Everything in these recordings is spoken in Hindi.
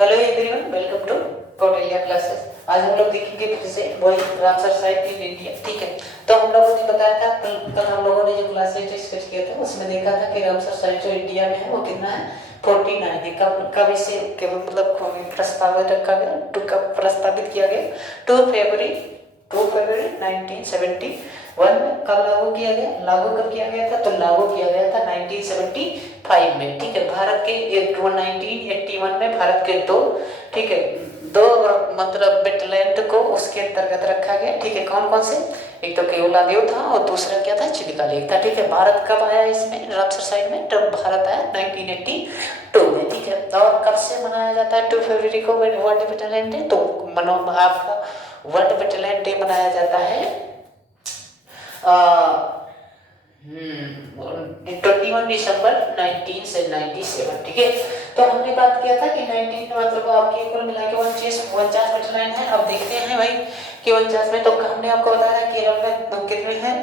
Hello everyone, welcome to Kautilya classes. आज हम लोग देखेंगे फिर से वही रामसर साइट इन इंडिया। ठीक है, तो हम लोगों ने बताया था कल हम लोगों ने जो क्लास डिस्कस किया था उसमें देखा था कि रामसर साइट जो इंडिया में है वो कितना है, 49 है। कब कब इसे मतलब प्रस्तावित रखा गया, तो कब प्रस्तावित किया गया? 2 फरवरी 1971 में। कब लागू किया गया? लागू कब किया गया था? तो लागू किया गया था 1975 में। ठीक है, भारत के 1981 में भारत के दो, ठीक है, दो मतलब वेटलैंड को उसके अंतर्गत रखा गया। ठीक है, कौन कौन से? एक तो केवला देव था और दूसरा क्या था? चिलिका लेक था। ठीक है, भारत कब आया इसमें, रामसर साइट में? तब भारत आया 1982 में। ठीक है, और कब से मनाया जाता है 2 फरवरी को वर्ल्ड वेटलैंड डे? तो मनो आपका वर्ल्ड वेटलैंड डे मनाया जाता है 21 दिसंबर 1997। ठीक है, तो हमने बात किया था कि 19 मतलब आपके कुल मिला के 49 वेटलैंड है। अब देखते हैं भाई कि 49 में, तो हमने आपको बताया केरल में कितने हैं?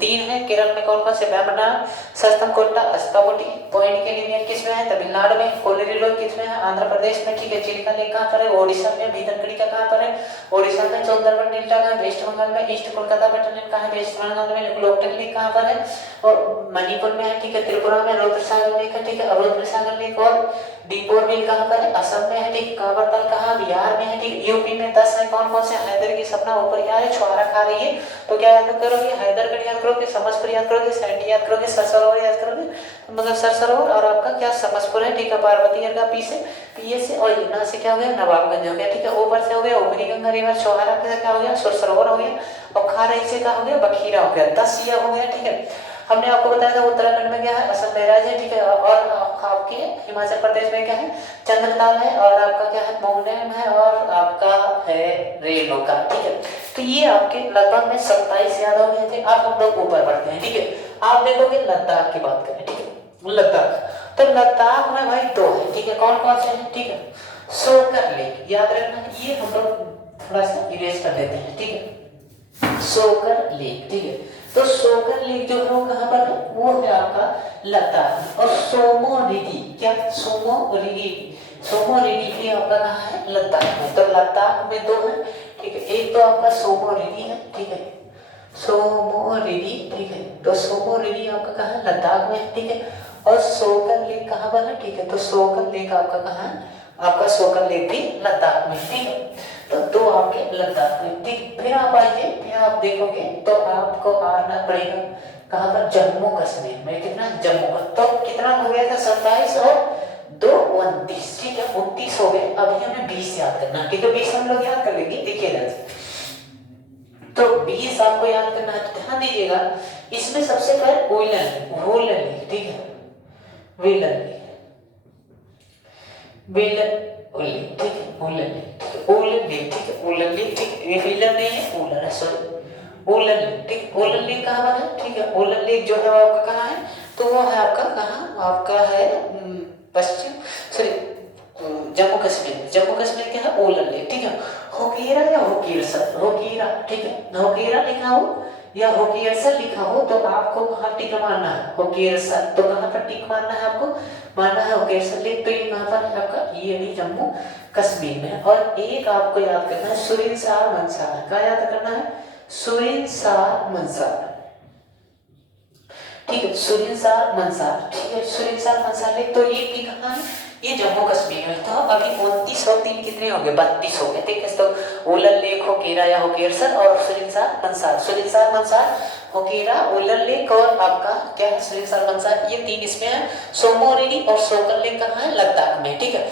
3 है। केरल में कौन कौन से? वेम्बनाड, सस्तमकोट्टा, अस्तापुटी। पॉइंट के लिए किसमें है? तमिलनाडु में। कोलेरिलो किसमें है? आंध्र प्रदेश में। ठीक है, चिलिका लेक कहाँ पर है? ओडिशा में। भीतरकनिका का कहाँ पर है? ओडिशा में। सुंदरबन डेल्टा का वेस्ट बंगाल में। ईस्ट कोलकाता बैटालियन कहाँ है? वेस्ट बंगाल में। लोकटक लेक कहाँ पर है? और मणिपुर में है। ठीक है, त्रिपुरा में रुद्रसागर लेक है। ठीक है, रुद्रसागर लेक और दीपोर बिल कहाँ पर है? असम में है। ठीक है, कांवरताल कहाँ? बिहार में है। ठीक, यूपी में 10 है। कौन कौन से? हैदर की सपना ऊपर यार है, छुआरा खा रही है। तो क्या याद करोगे? हैदरगढ़ याद करोगे, समसपुर याद करोगे, सैंडी याद करोगे, सरसरोवर याद करोगे। मतलब सरसरोवर और आपका क्या? समसपुर है। ठीक है, पार्वती का पी से, पीए से, और यमुना से क्या हो गया? नवाबगंज हो गया। ठीक है, ऊपर से हो गया उबरी गंगा रिवर, छुआरा से क्या हो गया? सुरसरोवर हो गया, और खारई से क्या हो गया? बखीरा हो गया। 10 ये हो गया। ठीक है, हमने आपको बताया था उत्तराखंड में क्या है? असम बैराज है। ठीक है, और आपके हिमाचल प्रदेश में क्या है? चंद्रताल है, और आपका क्या है? मोंगडेम है, और आपका है रेणुका। ठीक है, तो ये आपके लगभग में 27 याद हो गए थे। अब हम लोग ऊपर बढ़ते हैं। ठीक है, आप देखोगे लद्दाख की बात करें। ठीक है, लद्दाख, तो लद्दाख में भाई 2 है। ठीक है, कौन कौन से हैं? ठीक है, सोकर लेक याद रखना, ये हम लोग थोड़ा सा इरेज कर देते हैं। ठीक है, सोकर लेक। ठीक है, तो सोकर लेक जो है वो कहाँ पर है? वो है आपका लद्दाख में। और सोमो रिरी, क्या? सोमो रिरी, सोमो रिरी भी आपका कहाँ है? लद्दाख में। तो लद्दाख में 2 है। ठीक है, एक तो आपका सोमो रिरी है। ठीक है, सोमो रिरी। ठीक है, तो सोमो रिरी आपका कहाँ है? लद्दाख में। ठीक है, और सोकर लेक कहाँ पर है? ठीक है, तो सोकर लेक आपका कहाँ है? आपका सोकर लेक भी लद्दाख में। ठीक है, तो 2 आपके लद्दाख में। ठीक, फिर आप आइए, फिर आप देखोगे तो आपको आना पड़ेगा कहाँ पर? जम्मू कश्मीर में। कितना? जम्मू का तो कितना हो गया था? 27 और 2 29। ठीक है, 29 हो गए। अभी हमें 20 याद करना। ठीक है, 20 हम लोग याद कर लेंगे। देखिए ना, तो 20 आपको याद करना है, तो ध्यान दीजिएगा। इसमें सबसे पहले वुलन, ठीक है, विलन, विलन, ठीक है, वुलन, ठीक है, वुलन, ठीक है, वुलन, ठीक है, ये विलन नहीं है, वुलन है, सॉरी, वुलन, ठीक, वुलन लेक कहाँ पर है? ठीक है, वुलन लेक जो है वो आपका कहाँ है? तो वो है आपका कहाँ? आपका है पश्चिम, सॉरी, जम्मू कश्मीर। जम्मू कश्मीर क्या है? Woollen lake. ठीक है, होकेरा या होकेरसर? होकेरा। ठीक है, होकेरा लिखा हो या होकेरसर लिखा हो तो आपको कहाँ टिक मारना है? होकेरसर। तो कहाँ पर टिक मारना है आपको? मारना है होकेरसर लेक। तो ये कहाँ पर है आपका? ये भी जम्मू कश्मीर में। और एक आपको याद करना है सुरिनसार मंसार। क्या याद करना है? सुरिनसार मंसार। ठीक है, सुरिनसार मंसार। ठीक है, सुरिनसार मंसार लेक, तो ये भी कहाँ है? ये जम्मू कश्मीर में। तो अभी 29 और 3 कितने हो गए? 32 हो गए। ठीक है, तो वुलन लेक, होकेरा या होकेरसर, और सुरिनसार मंसार। सुरिनसार मंसार, होकेरा, वुलन लेक, और आपका क्या है? सुरिनसार मंसार। ये 3 इसमें है। सोमोरिरी और सोकर लेक कहाँ है? लद्दाख में। ठीक है,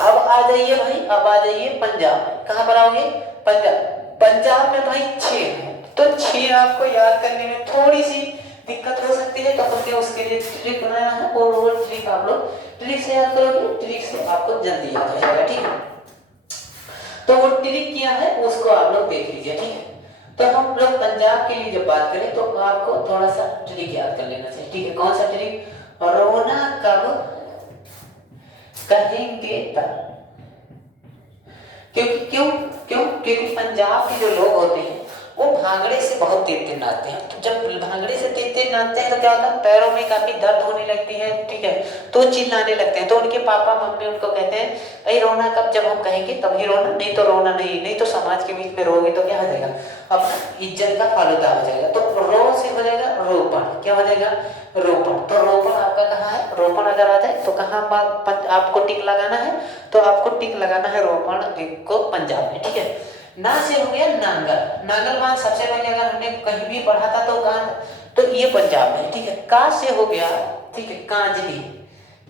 अब आ जाइए भाई, अब आ जाइए पंजाब में। कहाँ पर आओगे? पंजाब। पंजाब में भाई 6 है। तो 6 आपको याद करने में थोड़ी सी दिक्कत हो सकती है, तो हमने उसके लिए ट्रिक बनाया है, और वो ट्रिक आप लोग ट्रिक से याद करोगे, ट्रिक से आपको जल्दी याद हो जाएगा। ठीक है, तो वो ट्रिक किया है उसको आप लोग देख लीजिए। ठीक है, तो हम लोग पंजाब के लिए जब बात करें तो आपको थोड़ा सा ट्रिक याद कर लेना चाहिए। ठीक है, कौन सा ट्रिक? रोना कब कहेंगे तब। क्योंकि क्यों क्यों क्योंकि पंजाब के जो लोग होते हैं वो भांगड़े से बहुत तेज तेज नाचते हैं। तो जब भांगड़े से तेज तेज नाचते हैं तो क्या होता है, पैरों में काफी दर्द होने लगती है, ठीक है, तो चिल्लाने लगते हैं। तो उनके पापा मम्मी उनको कहते हैं भाई रोना कब, जब हम कहेंगे तभी रोना, नहीं तो रोना नहीं, नहीं तो समाज के बीच में रोगे तो क्या हो जाएगा, अपना इज्जत का फालूदा हो जाएगा। तो रो से हो जाएगा रोपण, क्या हो जाएगा, रोपण। तो रोपण आपका कहाँ है, रोपण अगर आ जाए तो कहाँ आपको टिक लगाना है, तो आपको टिक लगाना है रोपण को पंजाब में, ठीक है। ना से हो गया नांगल, नांगल मान सबसे पहले अगर हमने कहीं भी पढ़ा था तो कहाँ, तो ये पंजाब में, ठीक है। का से हो गया, ठीक है, कांजली,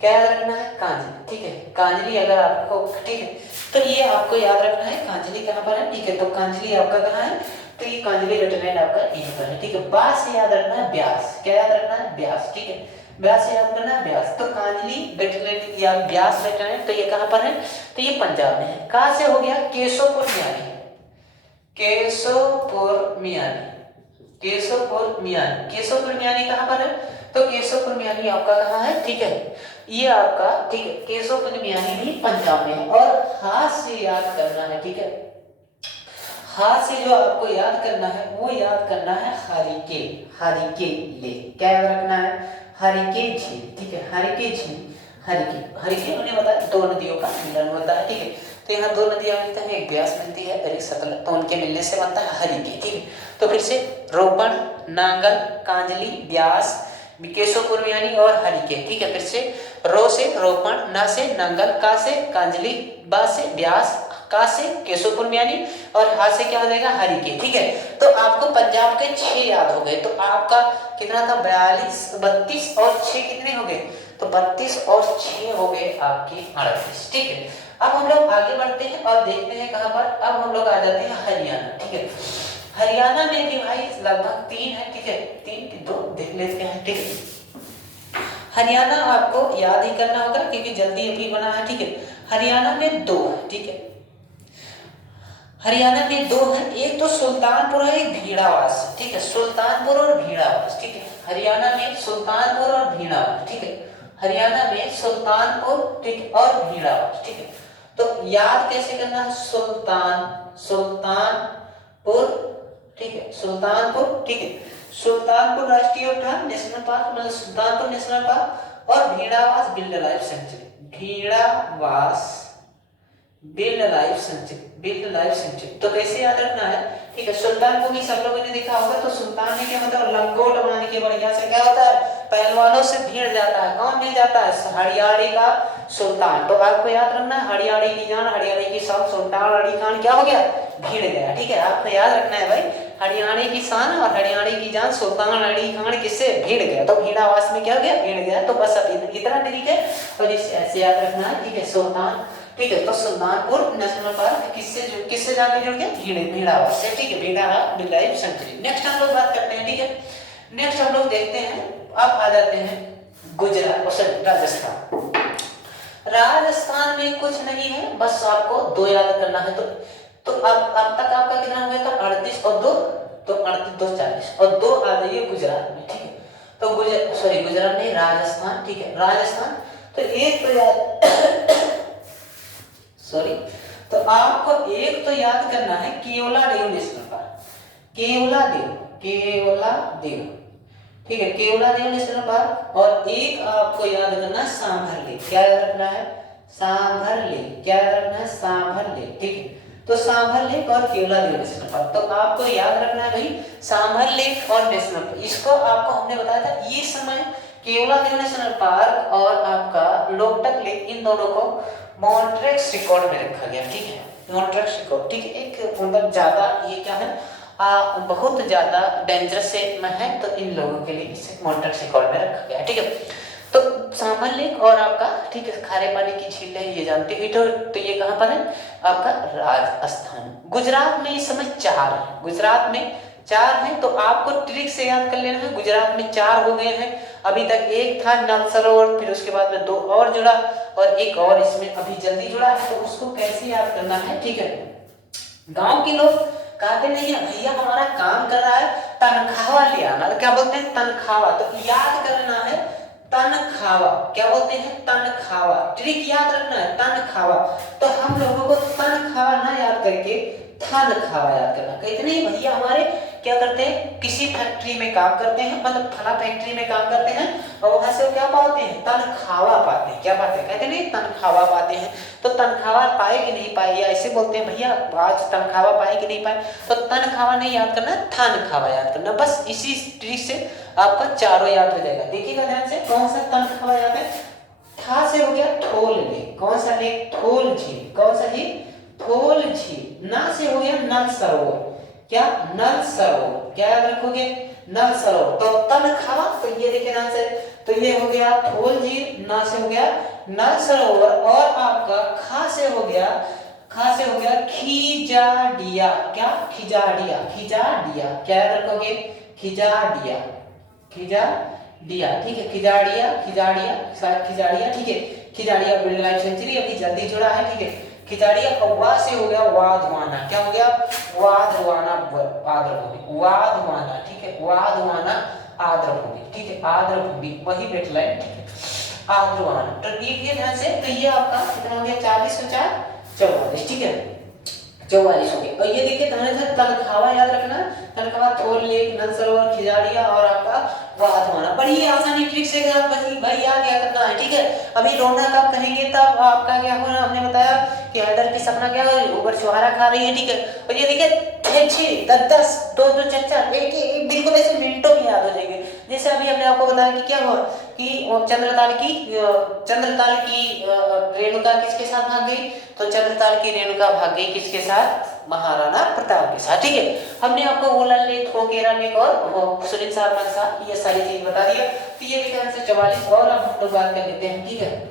क्या याद रखना है, कांजली, ठीक है, कांजली अगर आपको, ठीक है, तो ये आपको याद रखना है कांजली कहाँ पर है, ठीक है। तो कांजली आपका कहाँ है, तो ये कांजली वेटलैंड आपका यहीं पर है, ठीक है। बा से याद रखना है ब्यास, क्या याद रखना है, ब्यास, ठीक है, ब्यास से याद करना है ब्यास। तो कांजली वेटलैंड या ब्यास वेटलैंड, तो ये कहाँ पर है, तो ये पंजाब में है। का से हो गया केशवपुर मियानी, केशवपुर मियानी, केशवपुर मियानी, केशवपुर मियानी कहाँ पर है, तो केशवपुर मियानी आपका कहाँ है, ठीक है, ये आपका, ठीक है, केशवपुर मियानी भी पंजाब में है। और हाथ से याद करना है, ठीक है, हाथ से जो आपको याद करना है वो याद करना है हरिके, हरिके ले, क्या याद रखना है, हरिके झील, ठीक है, हरिके झील, हरिके, हरिके हमने बताया दो नदियों का मिलन होता है, ठीक है। तो यहाँ दो नदियां मिलती हैं, एक ब्यास मिलती है और एक सतलज, तो उनके मिलने से बनता है हरिके, ठीक है। तो फिर से रोपण, नांगल, कांजली, ब्यास, केशवपुर मियानी और हरिके, ठीक है। फिर से रो से रोपण, ना से नांगल, का से कांजली, बा से ब्यास, का से केशवपुर मियानी और हा से क्या हो जाएगा, हरिके, ठीक है। तो आपको पंजाब के 6 याद हो गए। तो आपका कितना था, 42, 32 और 6 कितने हो गए, तो 32 और 6 हो गए आपके 38, ठीक है। अब हम लोग आगे बढ़ते हैं और देखते हैं कहां पर, अब हम लोग आ जाते हैं हरियाणा, ठीक है। हरियाणा में भी भाई लगभग 3 है, ठीक है, 3 2 देख लेते हैं, ठीक है। हरियाणा आपको याद ही करना होगा क्योंकि जल्दी अभी बना है, ठीक है। हरियाणा में 2 है, ठीक है, हरियाणा में 2 है, एक तो सुल्तानपुर है, एक भीड़ावास, ठीक है, सुल्तानपुर और भीड़ावास, ठीक है। हरियाणा में सुल्तानपुर और भीड़ावास, ठीक है, हरियाणा में सुल्तानपुर, ठीक, और भीड़ावास, ठीक है। तो याद कैसे करना है, सुल्तानपुर, ठीक है, सुल्तानपुर, ठीक है, सुल्तानपुर राष्ट्रीय उद्यान नेशनल पार्क, मतलब सुल्तानपुर नेशनल पार्क, और Bhindawas wildlife sanctuary, Bhindawas wildlife sanctuary, wildlife sanctuary. तो कैसे याद रखना है, ठीक है। सुल्तानपुर की सब लोगों ने देखा होगा, तो सुल्तान में क्या होता है, लंगोट बांध के बढ़िया से क्या होता है, पहलवानों से भीड़ जाता है, कौन नहीं जाता है, हरियाणा का सुल्तान। तो आपको याद रखना है हरियाणा की जान, हरियाणा की शान, सुल्तान अली खान क्या हो गया, भीड़ गया, ठीक है। आपको याद रखना है भाई, हरियाणा की शान और हरियाणा की जान सुल्तान अली खान किससे भीड़ गया, तो भीड़ावास में क्या हो गया, भीड़ गया। तो बस अब इतना ठीक है, और इसे ऐसे याद रखना है, ठीक है, सुल्तान, ठीक है। तो सुल्तानपुर नेशनल पार्क किससे जाके जुड़ गया, भीड़ावास से, ठीक है, भीड़ावास वाइल्ड लाइफ सेंचुरी। नेक्स्ट हम लोग बात करते हैं, ठीक है। नेक्स्ट हम लोग देखते हैं, अब आ जाते हैं गुजरात, सॉरी राजस्थान। राजस्थान में कुछ नहीं है, बस आपको 2 याद करना है। तो अब तक आपका कितना हुआ था, 38 और 2, तो 38 2 40 और 2 आ जाइए गुजरात में, ठीक है। तो गुजरात नहीं, राजस्थान, ठीक है, राजस्थान। तो एक तो याद सॉरी, तो आपको एक तो याद करना है केवलादेव नेशनल पार्क, केवलादेव, केवलादेव, ठीक है, केवलादेव नेशनल पार्क। और एक आपको याद करना है सांभर लेक, क्या याद रखना है, सांभर लेक, क्या याद रखना है, सांभर लेक, ठीक है। तो सांभर लेक और केवलादेव नेशनल पार्क, तो आपको याद रखना है भाई सांभर लेक और नेशनल पार्क। इसको आपको हमने बताया था, ये समय केवलादेव नेशनल पार्क और आपका लोकटक लेक, इन दोनों को मॉन्ट्रेक्स रिकॉर्ड में रखा गया, ठीक है, मॉन्ट्रेक्स रिकॉर्ड, ठीक है। एक मतलब ज्यादा ये क्या है, बहुत ज्यादा डेंजरस में है, तो इन लोगों के लिए इसे मॉन्ट्रेक्स रिकॉर्ड में रखा गया, ठीक है। तो सांभर लेक और आपका, ठीक है, खारे पानी की झील है, ये जानते हो। तो ये कहाँ पर है आपका, राजस्थान। गुजरात में इस समय 4 है, गुजरात में 4 है, तो आपको ट्रिक से याद कर लेना है, गुजरात में 4 हो गए हैं। अभी तक एक था नल सरोवर, फिर उसके बाद में 2 और जुड़ा, और एक और इसमें अभी जल्दी जुड़ा है, तो उसको कैसे याद करना है, ठीक है। गांव के लोग कहते नहीं है भैया हमारा काम कर रहा है, तनख्वाह ले आना, क्या बोलते हैं, तनख्वाह। तो याद करना है तनख्वाह, क्या बोलते हैं, तनख्वाह। ट्रिक याद रखना है तनख्वाह। तो हम लोगों को तनख्वाह ना याद करके तनख्वाह याद करना। कहते नहीं भैया हमारे क्या करते हैं, किसी फैक्ट्री में काम करते हैं, मतलब फला फैक्ट्री में काम करते हैं और वहां से वो क्या पाते हैं, तनख्वाह पाते हैं। क्या पाते हैं, कहते नहीं तनख्वाह पाते हैं। तो तनख्वाह पाए कि नहीं पाए, या ऐसे बोलते हैं भैया आज तनख्वाह पाए कि नहीं पाए, तो तनख्वाह नहीं याद करना, तनख्वाह याद करना। बस इसी ट्रिक से आपका चारों याद हो जाएगा। देखिएगा ध्यान से, कौन सा तनख्वाह याद है, था से हो गया थोल लेक, कौन सा लेक, थोल झील, कौन सा झील, थोल झील। ना से हो गया नल सरोवर, क्या, नल सरोवर, क्या याद रखोगे, नल सरोवर। तो तनख्वाह, तो ये देखिए ध्यान से, तो ये हो गया थोल झील, ना से हो गया नल सरोवर, और आपका खा से हो गया, खा से हो गया खिजाडिया, क्या, खिजाडिया, खिजाडिया, क्या याद रखोगे, खिजाडिया, खिजाडिया, ठीक है, खिजाडिया, खिजाडिया, खिजाडिया, ठीक है, खिजाडिया वाइल्ड लाइफ सेंचुरी अभी जल्दी जुड़ा है, ठीक है, खिजाडिया। कौवा से हो गया वाधवाना, क्या हो गया, वाधवाना आर्द्रभूमि, वाधवाना, ठीक है, वाधवाना आर्द्रभूमि, ठीक है, आर्द्रभूमि वही वेटलैंड, ठीक है, आर्द्रवाना। तो देखिए ध्यान से, तो ये आपका कितना हो गया, 40 और 4 44, ठीक है, 44 हो गया। और ये देखिए ध्यान से, तनख्वाह याद रखना, तनख्वाह, थोल लेक, नल सरोवर, खिजाडिया और आपका वाधवाना। बड़ी आसानी ट्रिक से आप भाई याद क्या करना है, ठीक है। अभी रोना कब कहेंगे तब आपका क्या होना, हमने बताया कि हैदर की सपना क्या है, ऊपर छुहारा खा रही है, ठीक है। और ये देखिए 6 10 2 2 4 4 एक बिल्कुल ऐसे मिनटों में याद हो जाएंगे। जैसे अभी हमने आपको बताया कि क्या हुआ कि चंद्रताल की रेणुका किसके साथ भाग गई, तो चंद्रताल की रेणुका भाग गई किसके साथ, महाराणा प्रताप के साथ, ठीक है। हमने आपको वुलन लेक, खोकेरा लेक और सुनील साहब साहब ये सारी चीज बता दिया। तो ये भी ध्यान से 44 और अब हम लोग बात कर लेते हैं, ठीक है,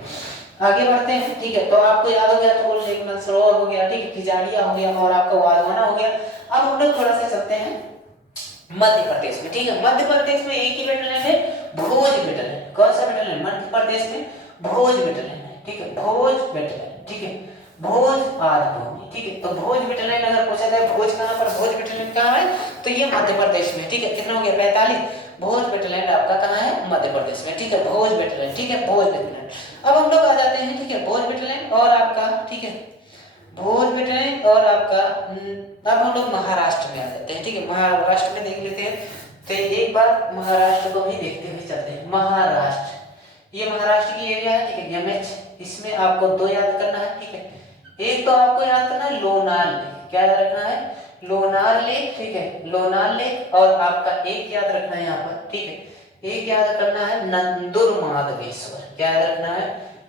आगे बढ़ते हैं, ठीक है। तो आपको याद हो गया थोल लेक, नल सरोवर हो गया, ठीक है, खिजाडिया हो गया और आपका वाधवाना हो गया। अब हम लोग थोड़ा सा चलते हैं मध्य प्रदेश में, ठीक है। मध्य प्रदेश में एक ही बैटलैंड है, भोज बैटलैंड। कौन सा बैटलैंड, मध्य प्रदेश में भोज बैटलैंड है, ठीक है, भोज बैटलैंड, ठीक है, भोज आर्द्रभूमि, ठीक है। तो भोज बैटलैंड अगर पूछा जाए भोज कहां पर, भोज बैटलैंड कहां है, तो ये मध्य प्रदेश में, ठीक है। कितना हो गया, 45। भोज बैटलैंड आपका कहां है, मध्य प्रदेश में, ठीक है, भोज बैटलैंड, ठीक है, भोज बैटलैंड। अब हम लोग आ जाते हैं, ठीक है, भोज बैटलैंड और आपका, ठीक है, भोज बैटलैंड और आपका अब हम लोग महाराष्ट्र में आ जाते हैं, ठीक है, महाराष्ट्र में देख लेते हैं। तो एक बार महाराष्ट्र को भी देखते हुए चलते हैं। महाराष्ट्र, ये महाराष्ट्र की एरिया है, ठीक है, एमएच। इसमें आपको 2 याद करना है, ठीक है। एक तो आपको याद करना है लोनार लेक, क्या याद रखना है, लोनार लेक, ठीक है, लोनार लेक। और आपका एक याद रखना है यहाँ पर, ठीक है, एक याद करना है नंदुरमाधवेश्वर, क्या याद रखना है,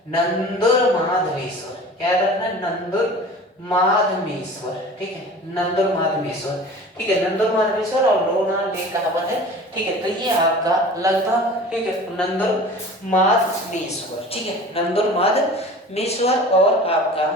नंदुरमाधवेश्वर, क्या याद रखना है, नंदुरमाधवेश्वर, ठीक है, नंदुरमाधवेश्वर, ठीक है, नंदुरमाधवेश्वर और लोनार लेक कहां पर है, ठीक है। तो ये आपका लगभग, ठीक है, नंदुरमाधवेश्वर, ठीक है, नंदुरमाधवेश्वर और आपका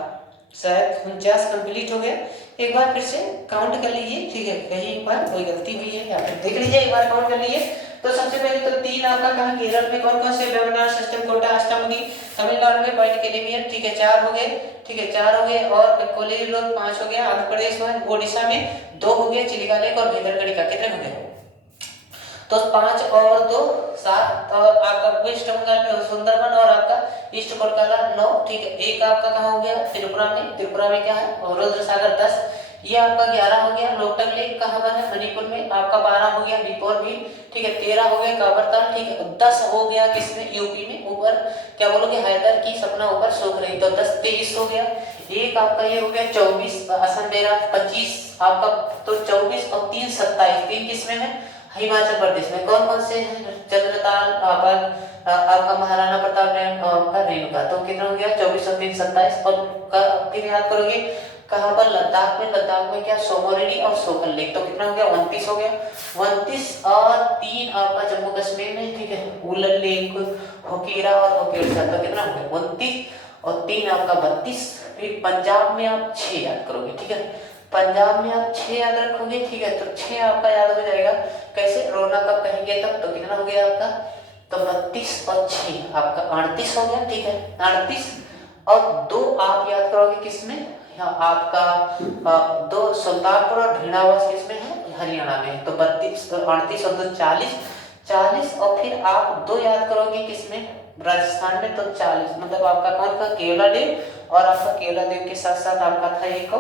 शायद 49 कंप्लीट हो गया। एक बार फिर से काउंट कर लीजिए, ठीक है, कहीं पर कोई गलती हुई है या फिर देख लीजिए, एक बार काउंट कर लीजिए। तो सबसे पहले तो 3 आपका कहा, केरल में कौन कौन से, वेम्बनाड, सस्टेम, कोटा, अष्टामुडी। तमिलनाडु में पॉइंट केलेमियर, ठीक है, 4 हो गए, ठीक है, 4 हो गए। और कोलेरी लोग 5 हो गया। आंध्र प्रदेश में, ओडिशा में 2 हो गए, चिलिका लेक और भेदरगढ़ी का कितने हो गए, तो 5 और 2 7। और आपका वेस्ट बंगाल में सुंदरबन और आपका ईस्ट कोलकाता 9, ठीक है। एक आपका कहाँ हो गया, त्रिपुरा में, त्रिपुरा में क्या है, और रुद्र सागर 10। ये आपका 11 हो गया। लोकटक लेक कहाँ पर है, मणिपुर में, आपका 12 हो गया, दीपोर भी, ठीक है, 13 हो गया, काबरताल, ठीक है, 10 हो गया किसमें, यूपी में, ऊपर क्या बोलोगे, हैदर की सपना ऊपर सूख रही, तो 10 23 हो गया। एक आपका ये हो गया 24, असम मेरा 25 आपका, तो 24 और 3 27, 3 किसमें है, हिमाचल प्रदेश में। कौन कौन से हैं, चंद्रताल, आपका महाराणा प्रताप डैम और आपका रेणुका। तो कितना हो गया, 24 और 3 27। और फिर याद करोगे कहां पर, लद्दाख में, लद्दाख में क्या, सोमोरिडी और सोकल लेक। तो कितना हो गया, 29 हो गया, 29 और 3 आपका जम्मू कश्मीर में, ठीक है, उलन लेक, होकेरा और होकेरसा। तो कितना हो गया, 29 और 3 आपका 32। फिर पंजाब में आप 6 याद करोगे, ठीक है, पंजाब में आप 6 याद रखोगे, ठीक है। तो 6 आपका याद हो जाएगा, कैसे, रोना कब कहेंगे तब। तो कितना हो गया आपका, तो 32 और 6 आपका 38 हो गया, ठीक है, 38। और 2 आप याद करोगे किसमें, आपका 2 सुल्तानपुर और भीड़ावास किसमें है, हरियाणा में। तो 32 तो 38 और 2 40 40। और फिर आप 2 याद करोगे किसमें, राजस्थान में, तो 40 मतलब आपका कौन का, केवलादेव और आपका केवला देव के साथ साथ आपका था एक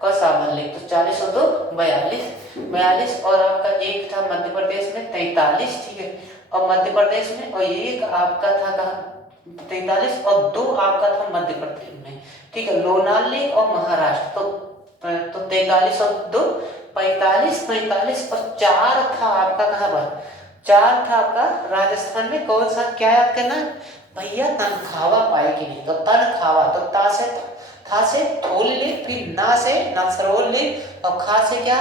कौसावल लेक। तो 40 और 2 42 और आपका एक था मध्य प्रदेश में 43, ठीक है, और मध्य प्रदेश में, और एक आपका था कहाँ 43 और 2 आपका था मध्य प्रदेश में, ठीक है, लोनार लेक और महाराष्ट्र। तो 43 और 2 45 और 4 था आपका कहाँ पर, 4 था आपका राजस्थान में। कौन सा, क्या याद करना भैया, तनखावा पाए कि नहीं, तो तनखावा, तो था से थोल ले, फिर ना से नक्सरोल ले, और खा से क्या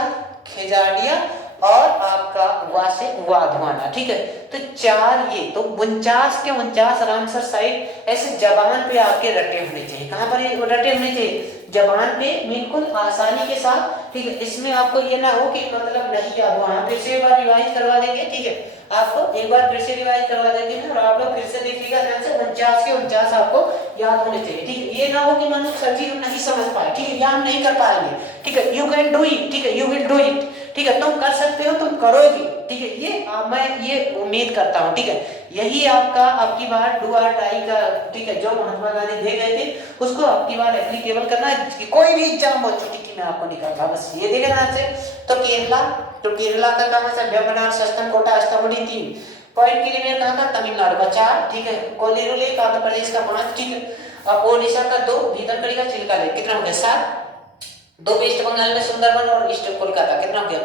खेजाड़िया, और आपका वा से वाधवाना, ठीक है। तो 4 ये तो 49 के 49 रामसर साइड ऐसे जबान पे आपके रटे होने चाहिए। कहाँ पर ये रटे होने चाहिए, जबान पे, बिल्कुल आसानी के साथ, ठीक है। इसमें आपको ये ना हो कि मतलब नहीं याद हो, फिर से एक बार रिवाइज करवा देंगे, ठीक है, आपको एक बार फिर से रिवाइज करवा देते हैं, और आप लोग फिर से देखिएगा ध्यान से, 49 के 49 आपको याद होने चाहिए, ठीक है। ये ना हो कि मानो सर जी हम नहीं समझ पाए, ठीक है, या हम नहीं कर पाएंगे, ठीक है। यू कैन डू इट, ठीक है, यू विल डू इट, ठीक है, तुम कर सकते हो, तुम करोगे, ठीक है। ये मैं ये उम्मीद करता हूँ, ठीक है। यही आपका आपकी बार डू और डाई का, ठीक है, जो महात्मा गांधी दे गए थे उसको आपकी बार एप्लीकेबल करना है कि कोई भी एग्जाम हो, छुट्टी की मैं आपको निकालना, बस ये देखें ध्यान से। तो केरला का कहाँ से, वेम्बनाड, सस्तन, कोटा, अष्टामुडी 3 पॉइंट के लिए कहाँ का, तमिलनाडु का 4, ठीक है, कोल्लेरू लेक आंध्र प्रदेश का 5, ठीक है, और ओडिशा का 2, भीतरकड़ी का चिल्का लेक, कितना हो गया 7, 2 वेस्ट बंगाल में सुंदरबन और ईस्ट कोलकाता, कितना हो गया,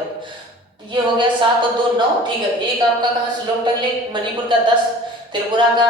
ये हो गया 7 और 2 9, ठीक है। एक आपका कहाँ से लोकटक लेक मणिपुर का 10, त्रिपुरा का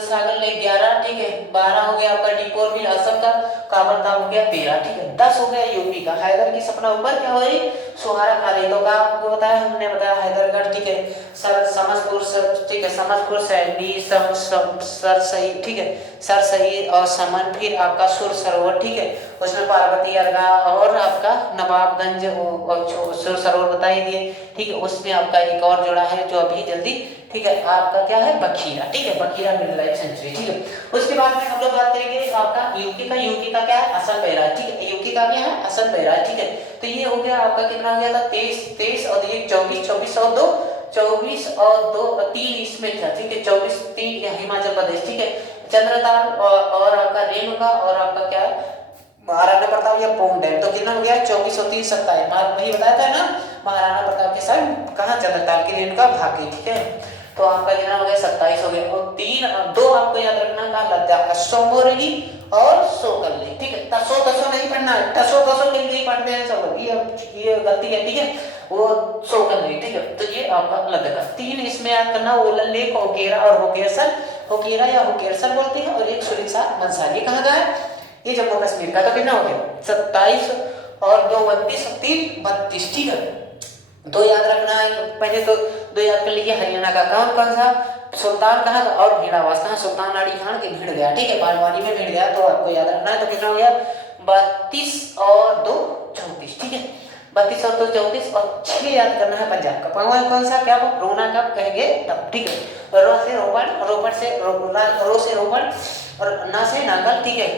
सागर लेक 11, ठीक है, 12 हो गया आपका दीपोर बिल असम का, काबरधाम हो गया 13, ठीक है, 10 हो गया यूपी का हैदर की सपना ऊपर क्या हो रही सुहारा खाली, तो का आपको बताया, हमने बताया हैदरगढ़, ठीक है, समस्तपुर, ठीक है, समस्तपुर सैंडी सरसई, ठीक है, सरसई और समन, फिर आपका सुर सरोवर, ठीक है, उसमें पार्वती अर्गा, और आपका नवाबगंज और सुर सरोवर बता ही दिए, ठीक है। उसमें आपका एक और जोड़ा है जो अभी जल्दी, ठीक है, आपका क्या है बखीरा, ठीक है, बखीरा मिड लाइफ सेंचुरी, ठीक है। उसके बाद में हम लोग बात करेंगे आपका यूके का क्या है असल बैराज, ठीक है, यूके का क्या है असल बैराज, ठीक है। तो ये हो गया आपका कितना हो गया था 23 और 1 24 24 और 2 24 और 2 3 इसमें था, ठीक है, 24 3 हिमाचल प्रदेश, ठीक है, चंद्रताल और आपका रेणुका और आपका क्या है महाराणा प्रताप या पोंग डैम, तो कितना हो गया 24 और 3 27, वही बताया था ना, महाराणा प्रताप के साथ कहाँ चंद्रताल की रेणुका भागी, ठीक है। तो आपका कितना हो गया 27 हो गया, और 2 आपको याद रखना कहाँ लद्दाख का सोमोरली और सोकल्ली, ठीक है, तसो नहीं पढ़ना है, तसो नहीं पढ़ते हैं सब, ये गलती है, ठीक है, वो सोकल्ली, ठीक है। तो ये आपका लद्दाख 3 इसमें याद करना, ओलन लेक, होकेरा और होकेरा या होकेरसर बोलते हैं, और एक सुरिसा मंसार, ये कहाँ का है, ये जम्मू कश्मीर का। तो कितना हो गया 27 और 2 29 और 3 32, ठीक है। 2 याद रखना है, पहले तो 2 याद कर लीजिए, हरियाणा का कौन सा सुल्तान कहाँ और भीड़ावास कहाँ, सुल्तान आड़ी खान के भीड़ गया, ठीक है, बालवानी में भीड़ गया, तो आपको याद रखना है। तो कितना हो गया 32 और 2 34, ठीक है, 32 और 2 34, और 6 याद करना है पंजाब का, कौन सा क्या रोना कब कहेंगे तब, ठीक है, रो से रोपड़ से रो से रोपड़, और ना से नांगल, ठीक है,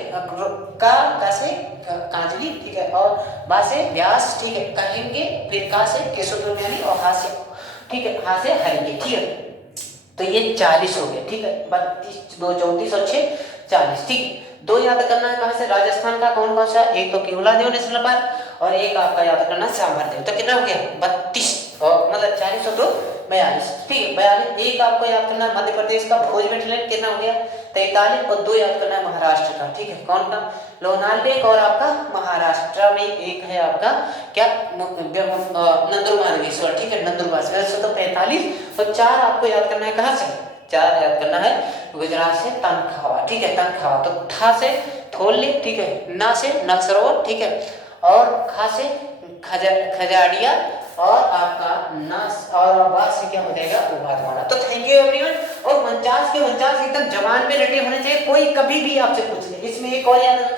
का से कांजली, ठीक है, और बा से व्यास, ठीक है, कहेंगे, फिर का से केशवयानी, और हा से, ठीक है, हा से हरेंगे, ठीक है। तो ये 40 हो गया, ठीक है, 32 2 34 और 6 40, ठीक है। 2 याद करना है कहाँ से, राजस्थान का कौन सा, एक तो केवलादेव नेशनल पार्क, और एक आपका याद करना सांभरदेव। तो कितना हो गया 32 और मतलब 40 और 2 42, ठीक है, 42। एक आपको याद करना मध्य प्रदेश का भोज वेटलैंड, कितना हो गया 43, और 2 याद करना है महाराष्ट्र का, ठीक है, कौन का लोनार लेक, और आपका महाराष्ट्र में एक है आपका क्या नंदुरबार, ठीक है, नंदुरबार से तो 45, और 4 आपको याद करना है कहाँ से, 4 याद करना है गुजरात से तनखावा, ठीक है, तनखावा, तो ठा से थोल, ठीक है, ना से नक्सरोवर, ठीक है, और खा से खजाड़िया, और आपका नस और बा से क्या हो जाएगा उभारवाना। तो थैंक यू एवरीवन। और 49 के 49 एकदम जबान में रटे होने चाहिए, कोई कभी भी आपसे पूछ ले। इसमें एक और याद